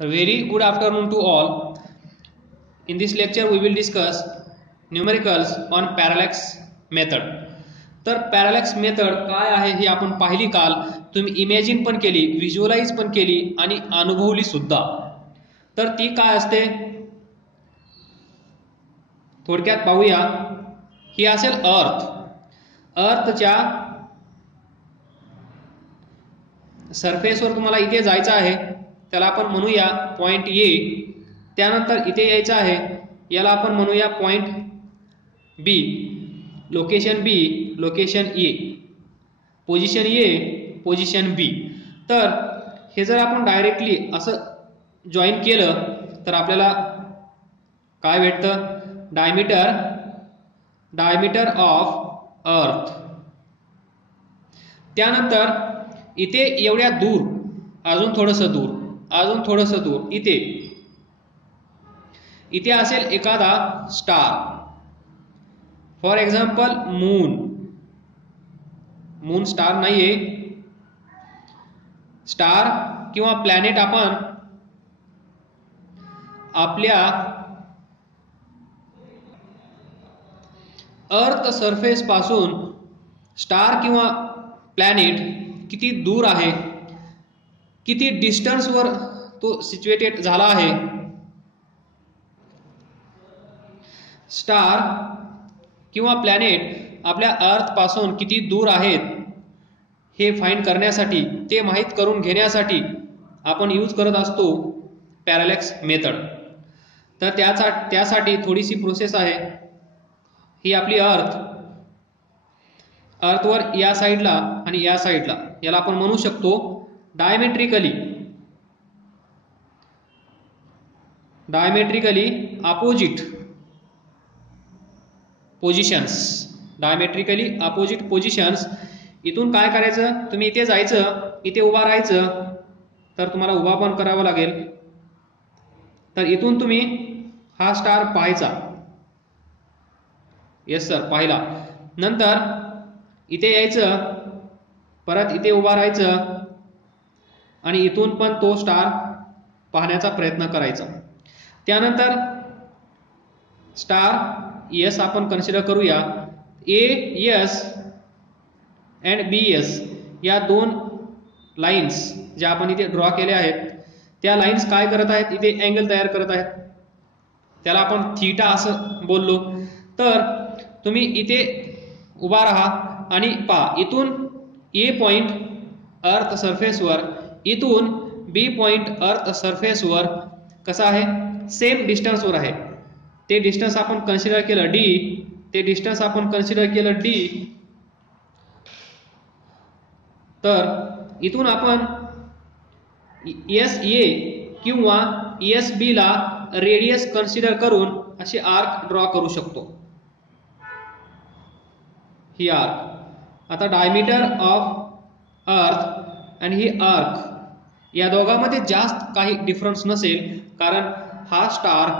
तर very good afternoon to all. In this lecture we will discuss numericals on parallax method. तर parallax method काय आहे ही आपण पाहिली काल. तुम्ही इमॅजिन पण केली, व्हिज्युअलाइज पण केली आणि अनुभवली सुद्धा. तर ती काय असते थोडक्यात पाहूया. ही असेल अर्थच्या सरफेसवर तुम्हाला इथे जायचं आहे, त्याला आपण म्हणूया पॉइंट ए. त्यानंतर इथे यायचं आहे, याला आपण म्हणूया पॉइंट बी. लोकेशन बी, लोकेशन ए, पोझिशन ए, पोझिशन बी. तर हे जर आपण डायरेक्टली असं जॉईन केलं तर आपल्याला काय भेटतं? Diameter of earth. त्यानंतर इथे एवढ्या दूर, अजून थोडंसं दूर इथे असेल एखादा star. For example moon star नाहीये, स्टार किंवा प्लॅनेट आपण आपल्या अर्थ सरफेस पासून स्टार किंवा प्लॅनेट किती दूर आहे, किती डिस्टन्सवर तो सिच्युएटेड झाला आहे. स्टार किंवा प्लॅनेट आपल्या अर्थ पासून किती दूर आहेत हे फाइंड करण्यासाठी, ते माहीत करून घेण्यासाठी आपण यूज करत असतो पॅरालॅक्स मेथड. तर त्यासाठी थोडीशी प्रोसेस आहे. ही आपली अर्थवर या साईडला आणि या साईडला, याला आपण म्हणू शकतो डायमेट्रिकली अपोजिट पोझिशन्स. इथून काय करायचं, तुम्ही इथे जायचं, इथे उभा राहायचं. तर तुम्हाला उभा पण करावं लागेल. तर इथून तुम्ही हा स्टार पाहायचा. येस सर, पाहिला. नंतर इथे यायचं, परत इथे उभा राहायचं आणि इथून पण तो स्टार पाहण्याचा प्रयत्न करायचा. त्यानंतर स्टार एस आपण कन्सिडर करूया. एस अँड BS या दोन लाईन्स ज्या आपण इथे ड्रॉ केल्या आहेत, त्या लाईन्स काय करत आहेत, इथे अँगल तयार करत आहेत. त्याला आपण थीटा असं बोललो. तर तुम्ही इथे उभा राहा आणि पहा, इथून ए पॉइंट अर्थ सरफेसवर, इथून बी पॉइंट अर्थ सरफेसवर कसं आहे, सेम डिस्टन्सवर आहे. ते डिस्टन्स आपण कन्सिडर केलं डी. तर इथून आपण SA किंवा SB ला रेडियस कन्सिडर करून असे आर्क ड्रॉ करू शकतो. ही आर्क. आता डायमीटर ऑफ अर्थ आणि ही आर्क या दोघांमध्ये जास्त काही डिफरन्स नसेल, कारण हा स्टार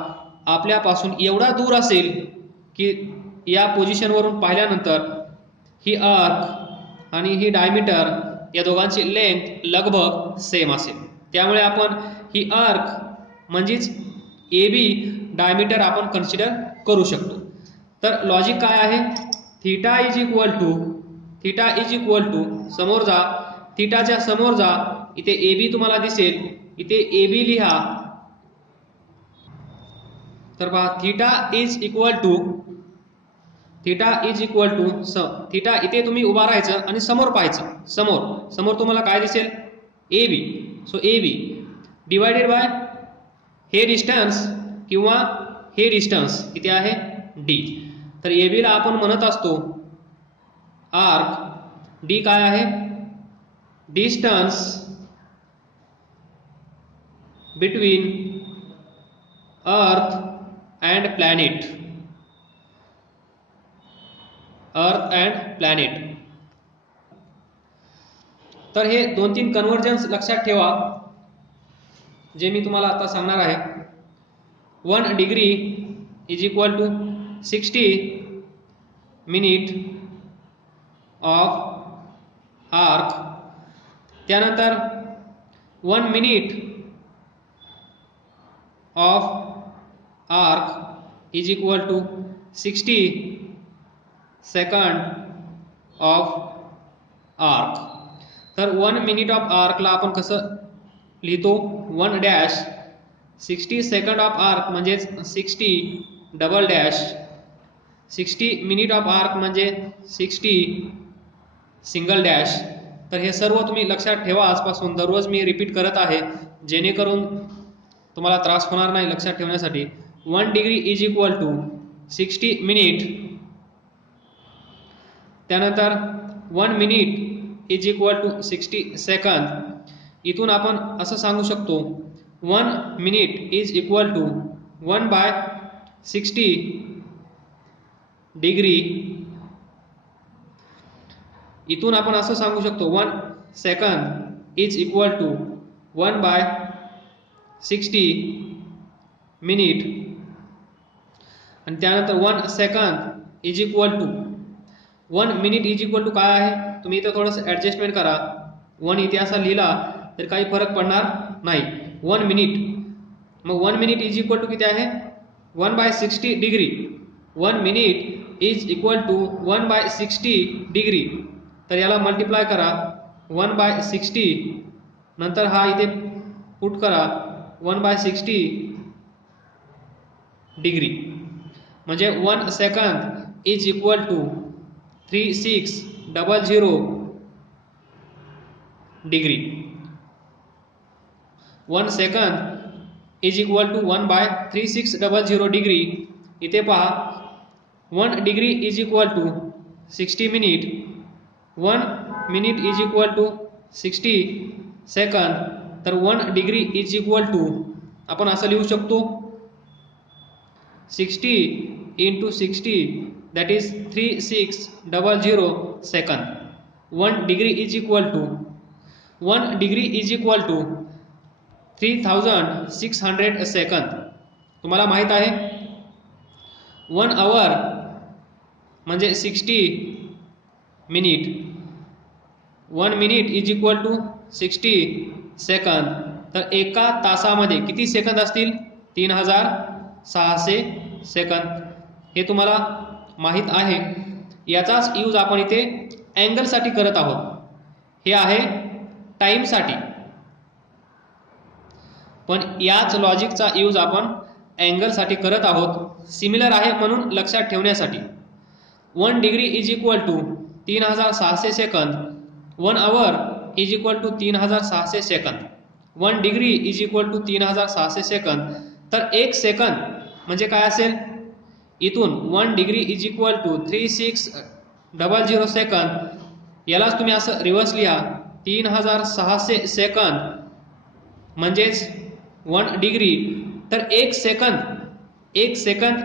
आपल्यापासून एवढा दूर असेल की या पोझिशनवरून पाहिल्यानंतर ही आर्क आणि ही डायमीटर या दोघांची लेंथ लगभग सेम असेल. त्यामुळे आपण ही आर्क म्हणजेच AB डायमीटर आपण कन्सिडर करू शकतो. तर लॉजिक काय आहे, थीटा इज इक्वल टू समोर जा, थीटाच्या समोर जा, इथे AB तुम्हाला दिसेल, इथे AB लिहा. तर पहा, theta is equal to theta, इथे तुम्ही उभा राहायचं आणि समोर पाहायचं. समोर तुम्हाला काय दिसेल, AB. So AB divided by हे डिस्टन्स किंवा हे डिस्टन्स इथे आहे D. तर AB ला आपण म्हणत असतो आर्क. D काय आहे, distance between earth and planet. तर हे 2-3 कन्व्हर्जन्स लक्षात ठेवा, जे मी तुम्हाला आता सांगणार आहे. 1 degree is equal to 60 minute of arc. त्यानंतर 1 minute of arc is equal to 60 second of arc. तर 1 मिनिट ऑफ आर्कला आपण कसं लिहितो 1 डॅश 60 सेकंड ऑफ आर्क म्हणजे 60 double dash 60 minute of arc म्हणजे 60 सिंगल डॅश. तर हे सर्व तुम्ही लक्षात ठेवा. आजपासून दररोज मी रिपीट करत आहे जेणेकरून तुम्हाला त्रास होणार नाही लक्षात ठेवण्यासाठी. 1 degree is equal to 60 minute. त्यानंतर 1 minute is equal to 60 second. इथून आपण असं सांगू शकतो 1 minute is equal to 1/60 degree. इथून आपण असं सांगू शकतो 1 second is equal to 1/60 minute. आणि त्यानंतर 1 second is equal to 1 minute is equal to काय आहे तुम्ही इथं थोडंसं ॲडजस्टमेंट करा. 1 इथे असा लिहिला तर काही फरक पडणार नाही. 1 मिनिट मग 1 मिनिट इज इक्वल टू किती आहे 1/60 degree. 1 minute is equal to 1/60 degree. तर याला मल्टिप्लाय करा 1/60 नंतर हा इथे पुट करा 1/60 डिग्री म्हणजे 1 second is equal to 3600 degree. 1 second is equal to 1/3600 degree. इथे पहा 1 degree is equal to 60 minute. 1 minute is equal to 60 second. तर 1 डिग्री इज इक्वल टू आपण असं लिहू शकतो 60 into 60 that is 3600 second. 1 degree is equal to 1 degree is equal to 3600 second. तुम्हाला माहित आहे 1 आवर म्हणजे 60 minute. 1 minute is equal to 60 second. तर एका तासामध्ये किती सेकंद असतील 3600 सेकंद. हे तुम्हाला माहित आहे. याचाच यूज आपण इथे अँगल साठी करत आहोत. हे आहे टाइम साठी पण याच लॉजिकचा यूज आपण अँगल साठी करत आहोत. सिमिलर आहे म्हणून लक्षात ठेवण्यासाठी. 1 degree is equal to 3600 second. 1 hour is equal to 3600 second. 1 degree is equal to 3600 second. तर 1 सेकंद म्हणजे काय असेल इथून 1 degree is equal to 3600 second. यालाच तुम्ही असं रिव्हर्स लिहा 3600 सेकंद म्हणजेच 1 डिग्री. तर 1 सेकंद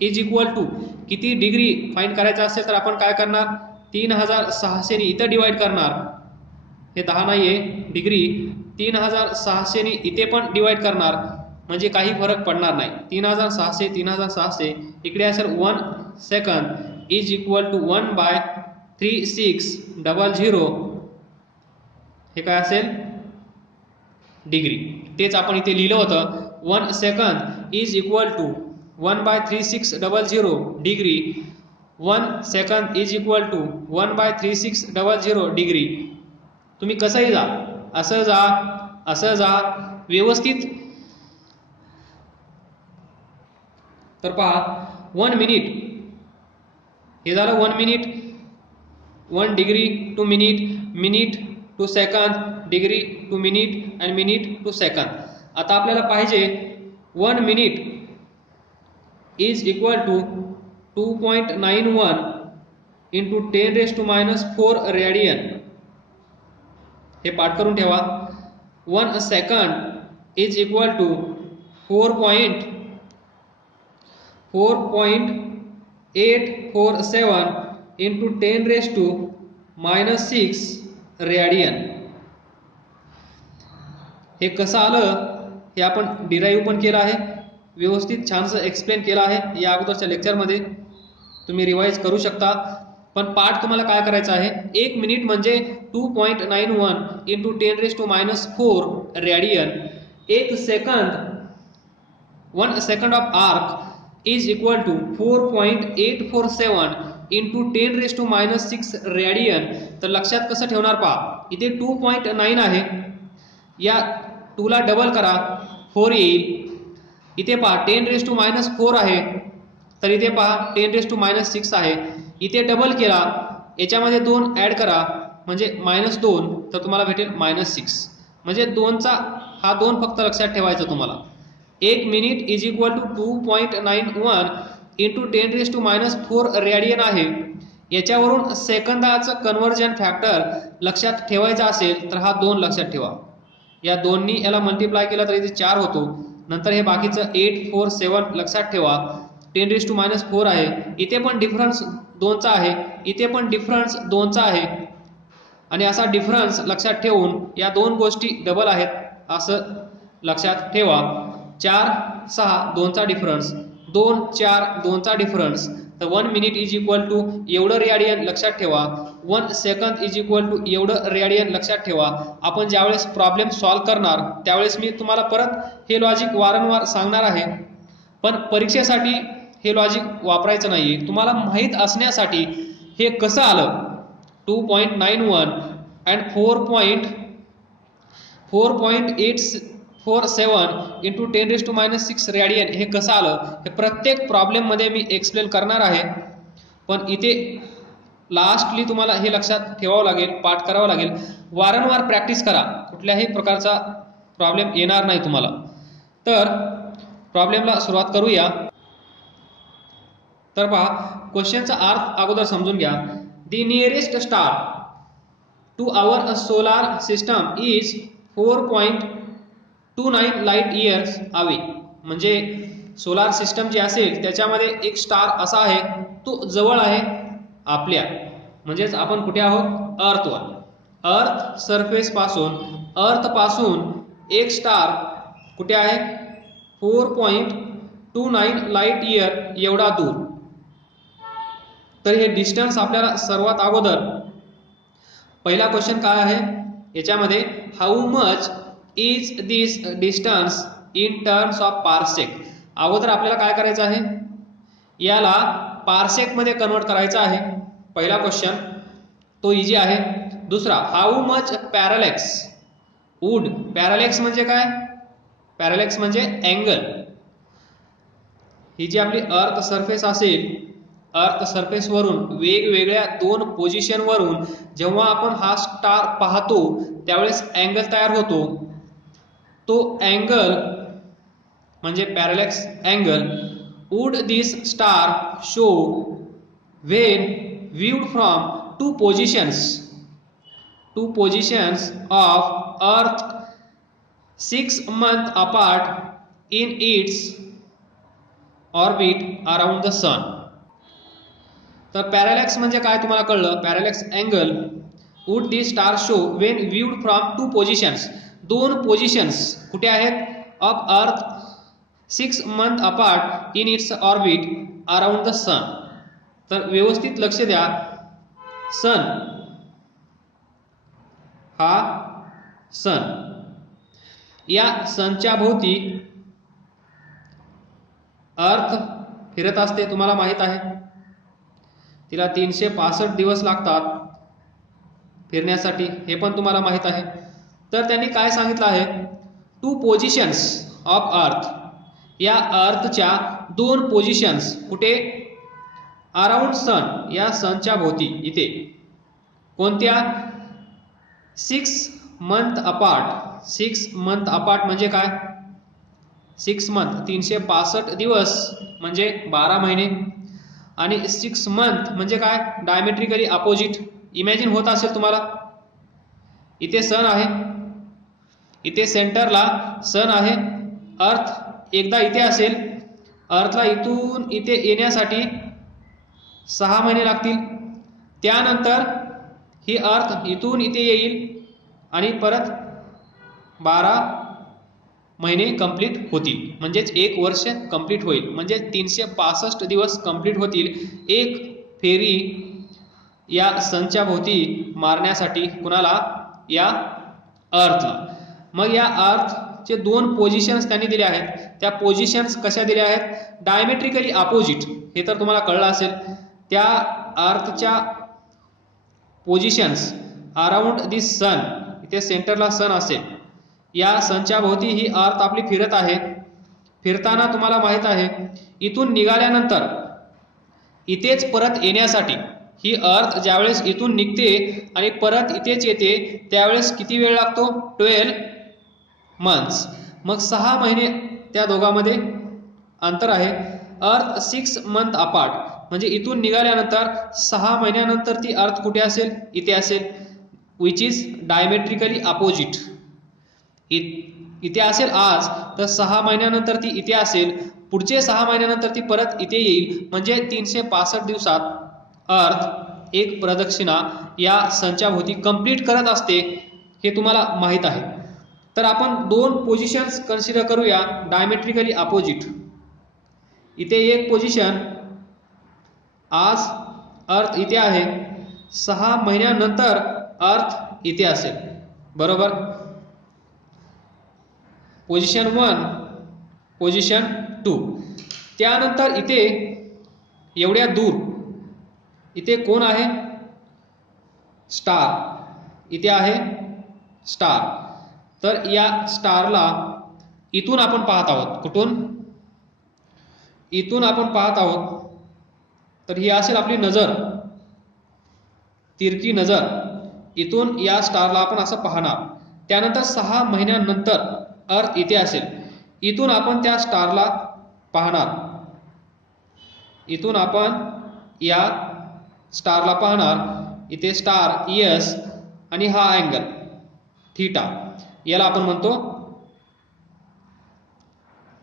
इज इक्वल टू किती डिग्री फाइंड करायचं असेल तर आपण काय करणार 3600 ने इथं डिवाइड करणार. हे 10 नाहीये डिग्री 3600 ने इथे पण डिवाइड करणार म्हणजे काही फरक पडणार नाही. 3600 इकडे असेल 1 सेकंद इज इक्वल टू 1/3600 हे काय असेल डिग्री. तेच आपण इथे लिहिलं होतं 1 second is equal to 1/3600 degree. 1 second is equal to 1/3600 degree. तुम्ही कसंही जा असं जा व्यवस्थित. तर पहा 1 मिनिट हे झालं 1 minute. 1 degree to minute, minute to second, degree to minute आणि मिनिट टू सेकंद. आता आपल्याला पाहिजे 1 minute is equal to 2.91 into 10⁻⁴ radian. हे पाठ करून ठेवा. 1 second is equal to 4.847 into 10⁻⁶ radian. हे कसं आलं हे आपण डिराईव्ह पण केलं आहे, व्यवस्थित छानसं एक्सप्लेन केलं आहे या अगोदरच्या लेक्चरमध्ये. तुम्ही रिवाइज करू शकता. पण पाठ तुम्हाला काय करायचं आहे 1 मिनिट म्हणजे 2.91 into 10⁻⁴ radian. 1 second 1 second of arc is equal to 4.847 into 10⁻⁻6 radian. तर लक्षात कसं ठेवणार पहा, इथे 2.9 आहे, या 2 ला डबल करा 4 येईल. इथे पहा 10⁻⁴ आहे, तर इथे पहा 10⁻�6 आहे. इथे डबल केला, याच्यामध्ये 2 ऍड करा म्हणजे -2, तर तुम्हाला भेटेल -6. म्हणजे 2चा हा 2 फक्त लक्षात ठेवायचा तुम्हाला. 1 minute is equal to 2.91 into 10⁻⁴ radian आहे. याच्यावरून सेकंदाचं कन्व्हर्जन फॅक्टर लक्षात ठेवायचा असेल तर हा 2 लक्षात ठेवा. या 2नी याला मल्टिप्लाय केला तर इथे 4 होतो. नंतर हे बाकीचं 847 लक्षात ठेवा. 10⁻⁴ आहे, इथे पण डिफरन्स 2चा आहे, इथे पण डिफरन्स 2चा आहे. आणि असा डिफरन्स लक्षात ठेवून या 2 गोष्टी डबल आहेत असं लक्षात ठेवा. 4 6 2चा डिफरन्स, 2 4 2चा डिफरन्स. तर 1 मिनिट इज इक्वल टू एवढं रेडियन लक्षात ठेवा. 1 सेकंद इज इक्वल टू एवढं रेडियन लक्षात ठेवा. आपण ज्यावेळेस प्रॉब्लेम सॉल्व्ह करणार त्यावेळेस मी तुम्हाला परत हे लॉजिक वारंवार सांगणार आहे, पण परीक्षेसाठी हे लॉजिक वापरायचं नाहीये. तुम्हाला माहीत असण्यासाठी हे कसं आलं 2.91 and 4.847 इंटू 10⁻⁶ रेडियन हे कसं आलं हे प्रत्येक प्रॉब्लेम मध्ये मी एक्सप्लेन करणार आहे. पण इथे लास्टली तुम्हाला हे लक्षात ठेवावं लागेल, पाठ करावं लागेल. वारंवार प्रॅक्टिस करा, कुठल्याही प्रकारचा प्रॉब्लेम येणार नाही तुम्हाला. तर प्रॉब्लेमला सुरुवात करूया. तर पहा, क्वेश्चनचा अर्थ अगोदर समजून घ्या. The nearest star to our solar system is 4.29 light years away. म्हणजे सोलार सिस्टम जे असेल त्याच्यामध्ये एक स्टार असा आहे, तो जवळ आहे आपल्या, म्हणजेच आपण कुठे आहोत, अर्थवर. अर्थ सरफेस पासून एक स्टार कुठे आहे, 4.29 लाईट इयर एवढा दूर. तर हे डिस्टन्स आपल्याला सर्वात अगोदर पहिला क्वेश्चन काय आहे याच्यामध्ये, how much is this distance in terms of parsec. अगोदर आपल्याला काय करायचं आहे, याला पारसेक मध्ये कन्वर्ट करायचं आहे. पहिला क्वेश्चन तो इजी आहे. दुसरा, हाऊ मच पॅरालेक्स वुड. पॅरालेक्स म्हणजे काय, पॅरालेक्स म्हणजे अँगल. ही जी आपली अर्थ सरफेस असेल, अर्थ सरफेस वरून वेगवेगळ्या 2 पोझिशन वरून जेव्हा आपण हा स्टार पाहतो त्यावेळेस अँगल तयार होतो. तो अँगल म्हणजे parallax angle. Would this star show when viewed from 2 positions of earth 6 months apart in its orbit around the sun. तर पॅरालेक्स म्हणजे काय तुम्हाला कळलं, parallax angle. Would this star show when viewed from 2 positions. 2 positions कुठे आहेत, of earth 6 months apart in its orbit around the sun. तर व्यवस्थित लक्ष द्या, सन हा सन, या सनच्या भोवती अर्थ फिरत असते, तुम्हाला माहित आहे. तिला 365 दिवस लागतात फिरण्यासाठी, हे पण तुम्हाला माहित आहे. तर त्यांनी काय सांगितलं आहे, 2 पोझिशन्स ऑफ अर्थ. या अर्थच्या 2 पोझिशन्स कुठे, अराउंड सन, या सनच्या भोवती. इथे कोणत्या, 6 months अपार्ट. 6 months अपार्ट म्हणजे काय, 6 months 365 दिवस म्हणजे 12 महिने. आणि 6 months म्हणजे काय, डायमेट्रिकली अपोजिट. इमॅजिन होत असेल तुम्हाला, इथे सन आहे, इथे सेंटरला सन आहे. अर्थ एकदा इथे असेल, अर्थला इथून इथे येण्यासाठी 6 महिने लागतील. त्यानंतर ही अर्थ इथून इथे येईल आणि परत 12 महिने कंप्लीट होतील, म्हणजेच 1 वर्ष कंप्लीट होईल. म्हणजे 365 दिवस कंप्लीट होतील एक फेरी या सनच्या भोवती मारण्यासाठी. कुणाला, या अर्थला. मग या अर्थ चे दोन पोझिशन्स त्यांनी दिले आहेत. त्या पोझिशन्स कशा दिल्या आहेत? Diametrically opposite. हे तर तुम्हाला कळलं असेल. त्या अर्थच्या पोझिशन्स अराउंड दी सन, इथे सेंटरला सन असेल, या सनच्या भोवती ही अर्थ आपली फिरत आहे. फिरताना तुम्हाला माहित आहे इथून निघाल्यानंतर इथेच परत येण्यासाठी ही अर्थ ज्यावेळेस इथून निघते आणि परत इथेच येते त्यावेळेस किती वेळ लागतो? 12 मंथ्स. मग 6 महिने त्या दोघांमध्ये अंतर आहे. अर्थ 6 मंथ अपार्ट, म्हणजे इथून निघाल्यानंतर 6 महिन्यानंतर ती अर्थ कुठे असेल? इथे असेल, विच इज डायमेट्रिकली अपोजिट. इथे असेल आज, तर 6 महिन्यानंतर ती इथे असेल, पुढचे 6 महिन्यानंतर ती परत इथे येईल. म्हणजे 365 दिवसात अर्थ एक प्रदक्षिणा या सनच्या भोवती कंप्लीट करत असते, हे तुम्हाला माहित आहे. तर आपण दोन पोझिशन्स कन्सिडर करूया डायमेट्रिकली अपोजिट. इथे एक पोझिशन, आज अर्थ इथे आहे, 6 महिन्यानंतर अर्थ इथे असेल, बरोबर. Position 1, position 2. त्यानंतर इथे एवढ्या दूर इथे कोण आहे? स्टार. इथे आहे स्टार. तर या स्टारला इथून आपण पाहत आहोत. कुठून? इथून आपण पाहत आहोत. तर ही असेल आपली नजर, तिरकी नजर. इथून या स्टारला आपण असं पाहणार. त्यानंतर 6 महिन्यानंतर अर्थ इथे असेल, इथून आपण त्या स्टारला पाहणार. इथून आपण या स्टारला पाहणार. इथे स्टार यस आणि हा अँगल थीटा, याला आपण म्हणतो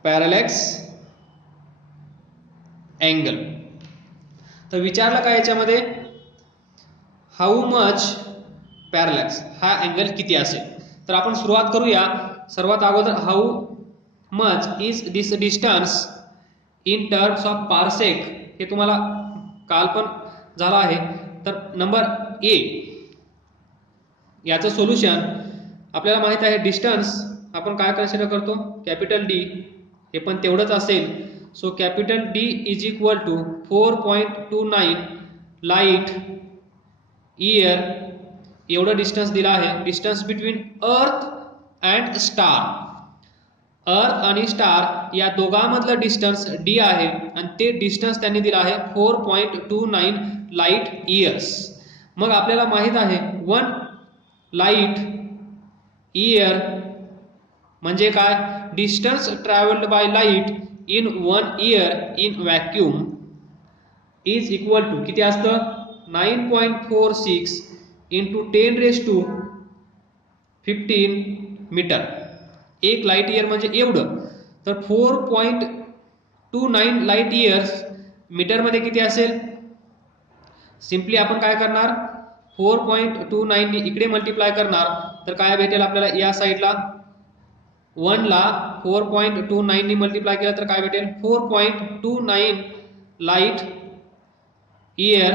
पॅरलॅक्स अँगल. तर विचारलं काय याच्यामध्ये? हाऊ मच पॅरलॅक्स, हा अँगल किती असेल? तर आपण सुरुवात करूया. सर्वात अगोदर how much is this distance in terms of parsec, हे तुम्हाला काल पण झाला आहे. तर नंबर ए, याचं सोल्युशन आपल्याला माहित आहे. डिस्टन्स आपण काय कन्सिडर करतो? कॅपिटल डी, हे पण तेवढंच असेल. So capital D is equal to 4.29 light year, एवढं डिस्टन्स दिला आहे. Distance between earth and star. Earth आणि स्टार या दोघांमधलं डिस्टन्स डी आहे आणि ते डिस्टन्स त्यांनी दिलं आहे 4.29 लाईट इयर्स. मग आपल्याला माहित आहे 1 लाईट इयर म्हणजे काय? Distance travelled by light in 1 year in vacuum is equal to किती असतं? 9.46 इंटू 10⁻15 मीटर. एक लाईट इयर म्हणजे एवढं. तर 4.29 लाईट इयर्स मीटरमध्ये किती असेल? सिंपली आपण काय करणार? 4.29 इकडे मल्टिप्लाय करणार. तर काय भेटेल आपल्याला? या साईडला 1 ला 4.29 ने मल्टिप्लाय केलं तर काय भेटेल? 4.29 लाईट इयर.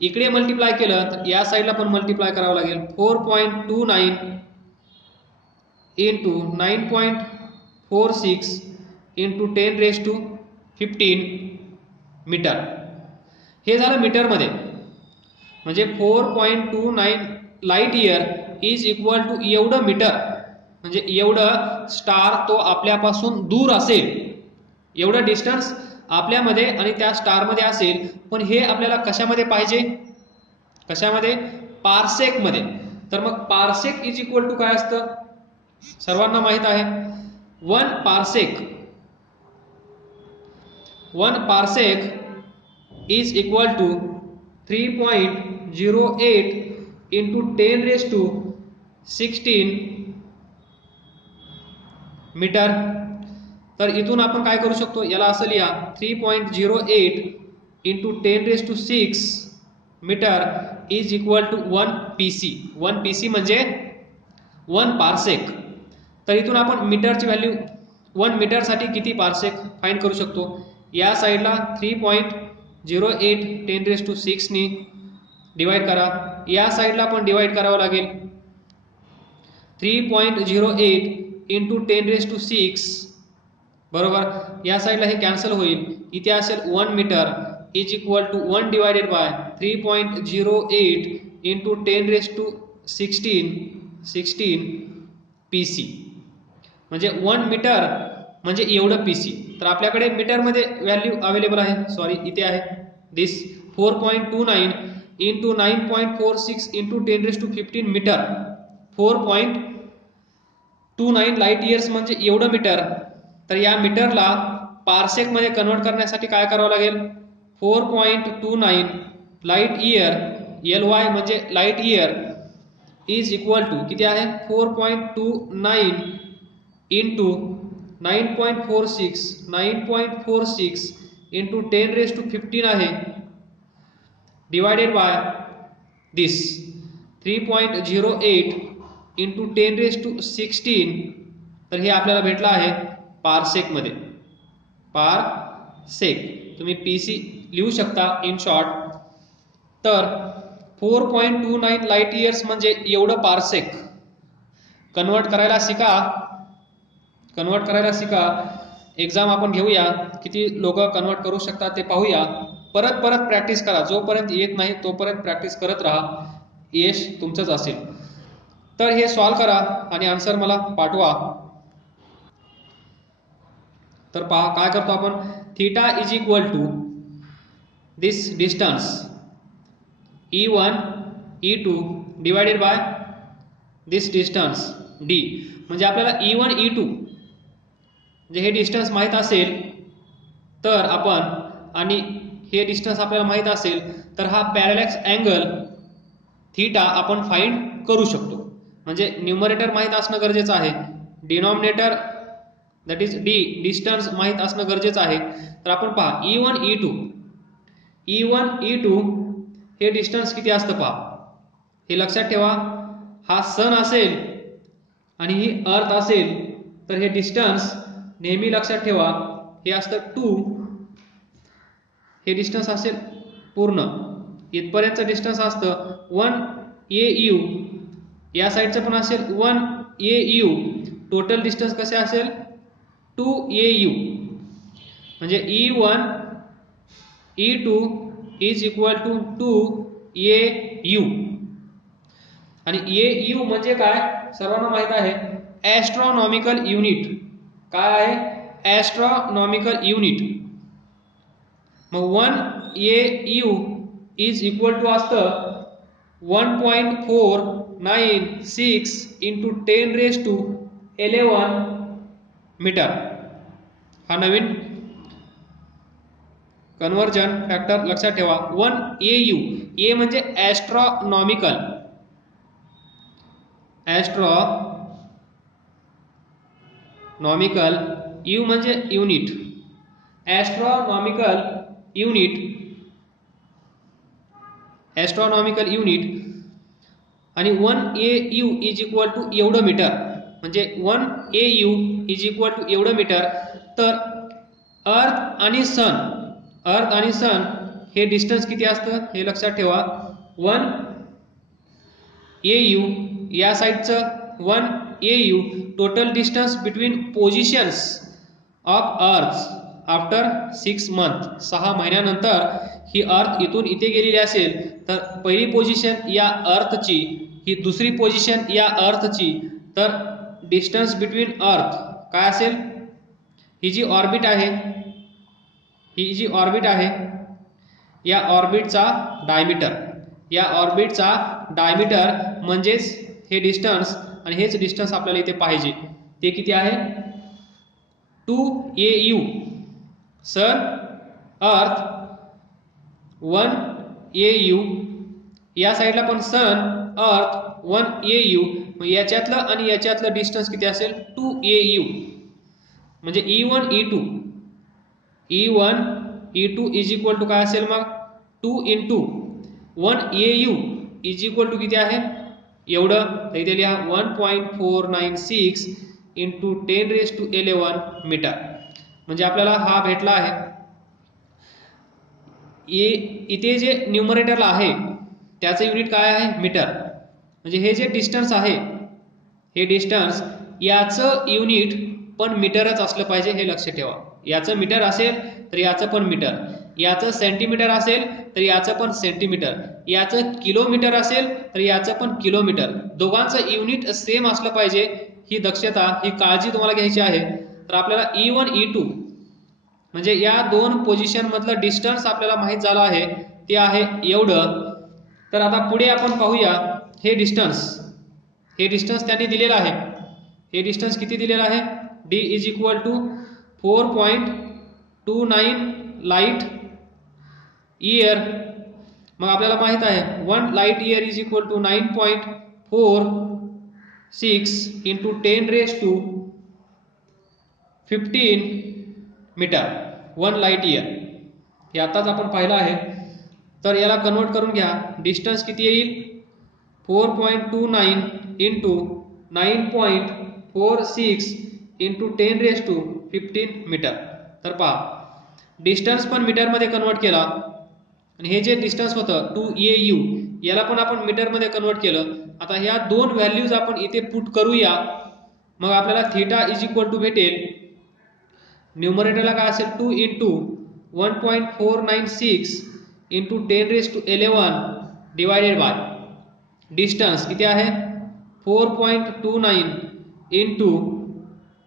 इकडे मल्टिप्लाय केलं तर या साईडला पण मल्टिप्लाय करावं लागेल. 4.29 इंटू 9.46 इंटू 10⁻15 मीटर. हे झालं मीटरमध्ये. म्हणजे 4.29 light year is equal to एवढं मीटर, म्हणजे एवढं स्टार तो आपल्यापासून दूर असेल, एवढं डिस्टन्स आपल्यामध्ये आणि त्या स्टारमध्ये असेल. पण हे आपल्याला कशामध्ये पाहिजे? कशामध्ये? पारसेक मध्ये. तर मग पारसेक इज इक्वल टू काय असतं? सर्वांना माहित आहे 1 parsec is equal to 3.08 into 10⁻16 metre. तर इथून आपण काय करू शकतो? याला असं लिहा 3.08 into 10⁻6 metre is equal to 1 PC. 1 PC म्हणजे 1 पारसेक. तर इथून आपण मीटरची व्हॅल्यू 1 मीटरसाठी किती पारसेक फाइंड करू शकतो? या साईडला 3.08 10⁻6 ने डिवाइड करा. या साईडला पण डिवाइड करावं लागेल. 3.08 इंटू 10⁶, बरोबर. या साईडला हे कॅन्सल होईल. इथे असेल 1 metre is equal to 1 divided by 3.08 into 10⁻16 PC. म्हणजे 1 मीटर म्हणजे एवढं PC. तर आपल्याकडे मीटरमध्ये व्हॅल्यू अवेलेबल आहे, सॉरी इथे आहे this 4.29 into 9.46 into 10⁻15 metre. 4.29 light years म्हणजे एवढं मीटर. तर या मीटरला पार्सेक मध्ये कन्वर्ट करण्यासाठी काय करावं लागेल? 4.29 लाईट इयर, LY म्हणजे light year, is equal to किती आहे? 4.29 इंटू 9.46 इंटू 10⁻15 आहे, डिवायडेड बाय दिस 3.08 इंटू 10⁻16. तर हे आपल्याला भेटलं आहे पार्सेक मध्ये. पार्सेक तुम्ही PC लिहू शकता इन शॉर्ट. तर 4.29 लाईट इयर्स म्हणजे एवढं पार्सेक. कन्वर्ट करायला शिका. एक्झाम आपण घेऊया, किती लोक कन्वर्ट करू शकतात ते पाहूया. परत प्रॅक्टिस करा. जोपर्यंत येत नाही तोपर्यंत प्रॅक्टिस करत राहा. यश तुमचंच असेल. तर हे सॉल्व करा आणि आन्सर मला पाठवा. तर पहा काय करतो आपण. Theta is equal to this distance E1 E2 divided by this distance D. म्हणजे आपल्याला E1 E2 म्हणजे हे डिस्टन्स माहित असेल तर आपण, आणि हे डिस्टन्स आपल्याला माहित असेल तर हा पॅरलॅक्स अँगल थीटा आपण फाइंड करू शकतो. म्हणजे न्यूमरेटर माहित असणं गरजेचं आहे, denominator that is D distance माहित असणं गरजेचं आहे. तर आपण पहा E1 E2 हे डिस्टन्स किती असतं पहा. हे लक्षात ठेवा. हा सन असेल आणि ही अर्थ असेल तर हे डिस्टन्स नेहमी लक्षात ठेवा हे असतं 2. हे डिस्टन्स असेल पूर्ण, इथपर्यंतचं डिस्टन्स असतं 1 AU. या साईडचं पण असेल 1 AU. टोटल डिस्टन्स कसे असेल 2 AU. म्हणजे E1 E2 is equal to 2 AU. आणि AU म्हणजे काय सर्वांना माहित आहे, ॲस्ट्रॉनॉमिकल युनिट. काय आहे? Astronomical unit. मग 1 AU इज इक्वल टू असतं 1.496 इंटू 10⁻11 मीटर. हा नवीन कन्वर्जन फॅक्टर लक्षात ठेवा. 1 AU. ए म्हणजे ॲस्ट्रॉनॉमिकल, यू म्हणजे युनिट, ॲस्ट्रॉनॉमिकल युनिट. आणि 1 AU इज इक्वल टू एवढं मीटर. म्हणजे 1 AU इज इक्वल टू एवढं मीटर. तर अर्थ आणि सन हे डिस्टन्स किती असतं हे लक्षात ठेवा. 1 AU या साईडचं 1 AU. Total distance between positions of अर्थ आफ्टर 6 मंथ. 6 महिन्यानंतर ही अर्थ इथून इथे गेलेली असेल तर पहिली पोझिशन या अर्थची, ही दुसरी पोझिशन या अर्थची. तर डिस्टन्स बिटवीन अर्थ काय असेल? ही जी ऑर्बिट आहे, या ऑर्बिटचा डायमीटर म्हणजेच हे डिस्टन्स, आणि हेच डिस्टन्स आपल्याला इथे पाहिजे. ते किती आहे? 2 AU. सन अर्थ 1 AU. या साईडला पण सन अर्थ 1 AU. मग याच्यातलं आणि याच्यातलं डिस्टन्स किती असेल? 2 AU. म्हणजे E1 E2 is equal to काय असेल मग? 2 into 1 AU is equal to किती आहे? एवढं. तर इथे लिहा 1.496 इंटू 10⁻11 मीटर. म्हणजे आपल्याला हा भेटला आहे. इथे जे न्यूमरेटरला आहे त्याचं युनिट काय आहे? मीटर. म्हणजे हे जे डिस्टन्स आहे, हे डिस्टन्स याचं युनिट पण मीटरच असलं पाहिजे, हे लक्षात ठेवा. याचं मीटर असेल तर याचं पण मीटर, याचं सेंटीमीटर असेल तर याचं पण सेंटीमीटर, याचं किलोमीटर असेल तर याचं पण किलोमीटर. दोघांचं युनिट सेम असलं पाहिजे. ही दक्षता, ही काळजी तुम्हाला घ्यायची आहे. तर आपल्याला E1 E2 म्हणजे या दोन पोझिशन मधलं डिस्टन्स आपल्याला माहित झालं आहे, ते आहे एवढं. तर आता पुढे आपण पाहूया हे डिस्टन्स त्यांनी दिलेलं आहे. हे डिस्टन्स किती दिलेलं आहे? D is equal to 4.29 light year. मग आपल्याला माहित आहे 1 light year is equal to 9.46 into 10⁻15 metre 1 light year. हे आताच आपण पाहिलं आहे. तर याला कन्वर्ट करून घ्या. डिस्टन्स किती येईल? 4.29 इंटू 9.46 इंटू 10⁻15 मीटर. तर पहा, डिस्टन्स पण मीटरमध्ये कन्वर्ट केला आणि हे जे डिस्टन्स होतं 2AU याला पण आपण मीटरमध्ये कन्वर्ट केलं. आता ह्या दोन व्हॅल्यूज आपण इथे पुट करूया. मग आपल्याला थीटा इज इक्वल टू भेटेल, न्यूमरेटरला काय असेल 2 into 1.496 into 10⁻11 divided by distance किती आहे 4.29 इंटू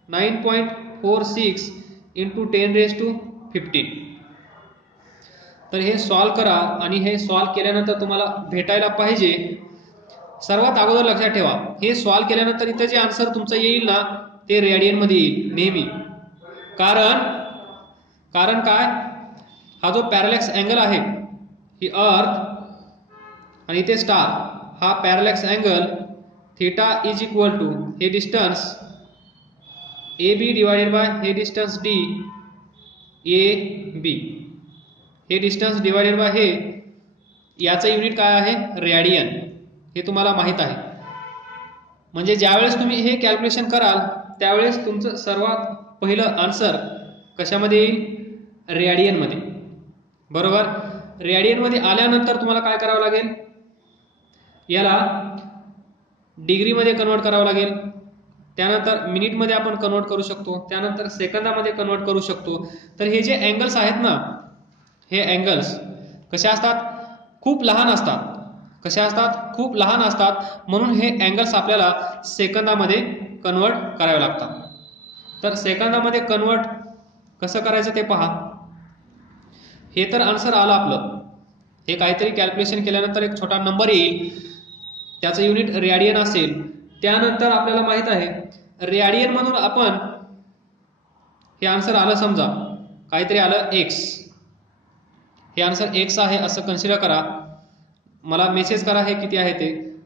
9.46 इंटू 10⁻15. तर हे सॉल्व करा आणि हे सॉल्व केल्यानंतर तुम्हाला भेटायला पाहिजे. सर्वात अगोदर लक्षात ठेवा, हे सॉल्व केल्यानंतर इथे जे आन्सर तुमचं येईल ना ते रेडियन मध्ये येईल नेहमी. कारण काय, हा जो पॅरलॅक्स अँगल आहे, ही अर्थ आणि इथे स्टार, हा parallax angle theta is equal to हे डिस्टन्स AB डिवायडेड बाय हे डिस्टन्स DAB, हे डिस्टन्स डिवायडेड बाय हे, याचं युनिट काय आहे रेडियन, हे तुम्हाला माहित आहे. म्हणजे ज्यावेळेस तुम्ही हे कॅल्क्युलेशन कराल त्यावेळेस तुमचं सर्वात पहिलं आन्सर कशामध्ये येईल? रेडियन मध्ये. बरोबर. रेडियन मध्ये आल्यानंतर तुम्हाला काय करावं लागेल? याला डिग्री मध्ये कन्वर्ट करावं लागेल. त्यानंतर मिनिट मध्ये आपण कन्वर्ट करू शकतो, त्यानंतर सेकंदामध्ये कन्वर्ट करू शकतो. तर हे जे अँगल्स आहेत ना, हे अँगल्स कसे असतात? खूप लहान असतात. कसे असतात? खूप लहान असतात. म्हणून हे अँगल्स आपल्याला सेकंदामध्ये कन्वर्ट करावे लागतात. तर सेकंदामध्ये कन्वर्ट कसं करायचं ते पहा. हे तर आन्सर आलं आपलं. हे काहीतरी कॅल्क्युलेशन केल्यानंतर एक छोटा नंबर येईल, त्याचं युनिट रेडियन असेल. त्यानंतर आपल्याला माहित आहे रेडियन मधून आपण हे आन्सर आलं, समजा काहीतरी आलं x, हे आन्सर x आहे असं कन्सिडर करा. मला मेसेज करा हे किती आहे ते.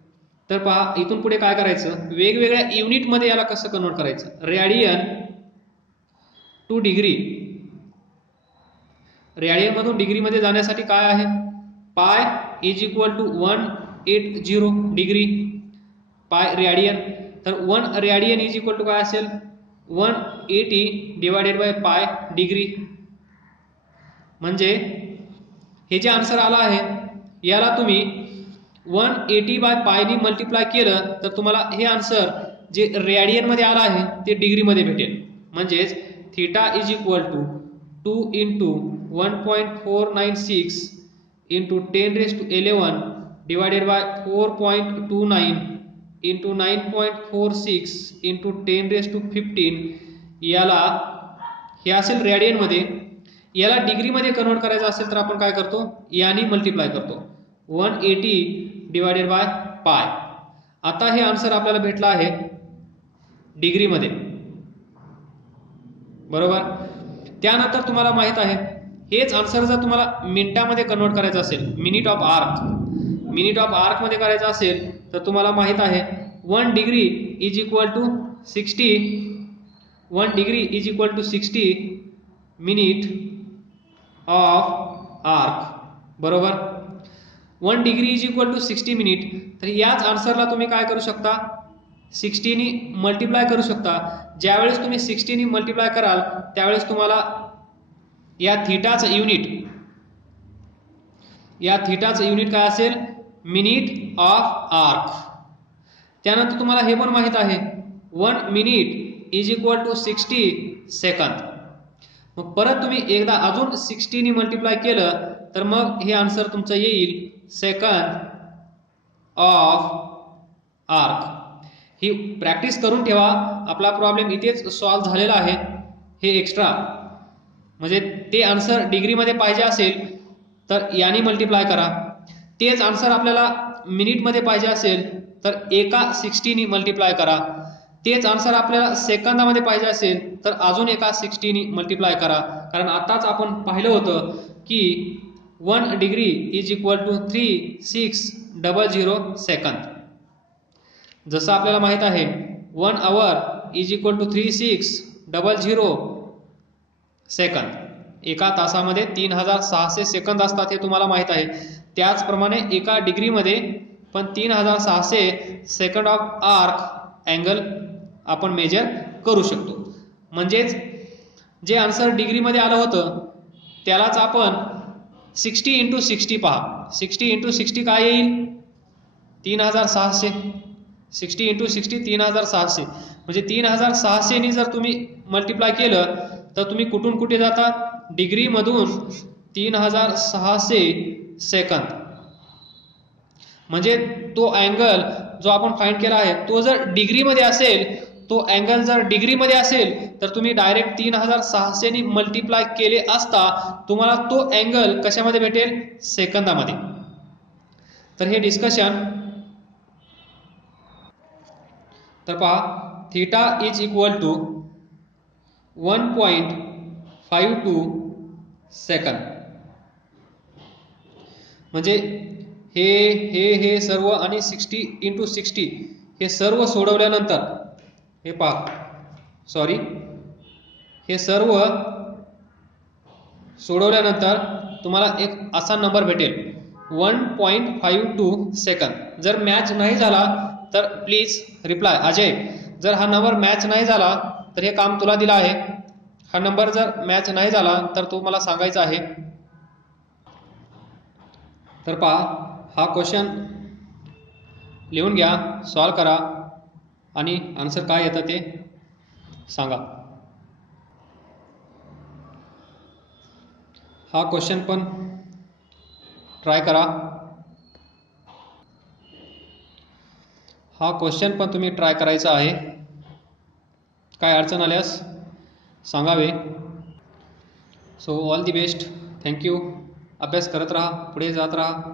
तर पहा, इथून पुढे काय करायचं, वेगवेगळ्या युनिट मध्ये याला कसं कन्वर्ट करायचं. रेडियन टू डिग्री, रेडियन मधून डिग्री मध्ये जाण्यासाठी काय आहे, pi is equal to 180 degree pi radian. तर 1 रेडियन इज इक्वल टू काय असेल 180 डिवायडेड बाय पाय डिग्री. म्हणजे हे जे आन्सर आला आहे याला तुम्ही 180 बाय पायनी मल्टिप्लाय केलं तर तुम्हाला हे आन्सर जे रेडियन मध्ये आला आहे ते डिग्री मध्ये भेटेल. म्हणजेच theta is equal to 2 into 1.496 into 10⁻11 divided by 4.29 into 9.46 into 10⁻15 याला हे असेल रेडियन मध्ये. याला डिग्री मध्ये कन्वर्ट करायचं असेल तर आपण काय करतो, यानी मल्टिप्लाय करतो 180 डिवायडेड बाय पाय. आता हे आन्सर आपल्याला भेटला आहे डिग्री मध्ये. बरोबर. त्यानंतर तुम्हाला माहित आहे हेच आन्सर जर तुम्हाला मिनिटामध्ये कन्वर्ट करायचं असेल, मिनिट ऑफ आर्क मध्ये करायचं असेल तर तुम्हाला माहित आहे 1 degree is equal to 60 minute of arc. बरोबर. 1 degree is equal to 60 minute. तर याच आन्सरला तुम्ही काय करू शकता, 60 नी मल्टिप्लाय करू शकता. ज्यावेळेस तुम्ही 60 नी मल्टिप्लाय कराल त्यावेळेस तुम्हाला या थीटाचं युनिट काय असेल, मिनिट ऑफ आर्क. त्यानंतर तुम्हाला हे पण माहित आहे 1 minute is equal to 60 second. मग परत तुम्ही एकदा अजून 60 ने मल्टिप्लाय केलं तर मग हे आन्सर तुमचं येईल second of arc. He practice करून ठेवा. आपला प्रॉब्लेम इथेच सॉल्व्ह झालेला आहे. हे एक्स्ट्रा म्हणजे ते आन्सर डिग्रीमध्ये पाहिजे असेल तर याने मल्टिप्लाय करा. तेच आन्सर आपल्याला मिनिटमध्ये पाहिजे असेल तर एका 60 ने मल्टिप्लाय करा. तेच आन्सर आपल्याला सेकंदामध्ये पाहिजे असेल तर अजून एका 60 ने मल्टिप्लाय करा. कारण आताच आपण पाहिलं होतं की 1 degree is equal to 3600 second. जसं आपल्याला माहित आहे 1 hour is equal to 3600 second. एका तासामध्ये 3600 सेकंद असतात हे तुम्हाला माहित आहे. त्याचप्रमाणे एका डिग्रीमध्ये पण 3600 सेकंड ऑफ आर्क अँगल आपण मेजर करू शकतो. म्हणजेच जे आन्सर डिग्रीमध्ये आलं होतं त्यालाच आपण 60 इंटू 60 पहा. 60 इंटू 60 काय येईल 3600. 60 इंटू 60 3600 म्हणजे 3600 ने जर तुम्ही मल्टिप्लाय केलं तर तुम्ही कुठून कुठे जाता डिग्रीमधून 3600 सेकंद. म्हणजे तो अँगल जो आपण फाइंड केला आहे तो जर डिग्रीमध्ये असेल, तो अँगल जर डिग्रीमध्ये असेल तर तुम्ही डायरेक्ट 3600 ने मल्टिप्लाय केले असता तुम्हाला तो अँगल कशामध्ये भेटेल सेकंदामध्ये. तर हे डिस्कशन तर पहा theta is equal to 1.52 second. म्हणजे हे सर्व आणि 60 इंटू 60 हे सर्व सोडवल्यानंतर हे पहा सॉरी हे सर्व सोडवल्यानंतर तुम्हाला एक असा नंबर भेटेल 1.52 सेकंद. जर मॅच नाही झाला तर प्लीज रिप्लाय अजय. जर हा नंबर मॅच नाही झाला तर हे काम तुला दिलं आहे. हा नंबर जर मॅच नाही झाला तर तू मला सांगायचा आहे. तर पहा हा क्वेश्चन लिहून घ्या, सॉल्व करा आणि आन्सर काय येतं ते सांगा. हा क्वेश्चन पण ट्राय करा. हा क्वेश्चन पण तुम्ही ट्राय करायचा आहे. काय अडचण आल्यास सांगावे. So all the best. Thank you. अभ्यास करत राहा, पुढे जात राहा.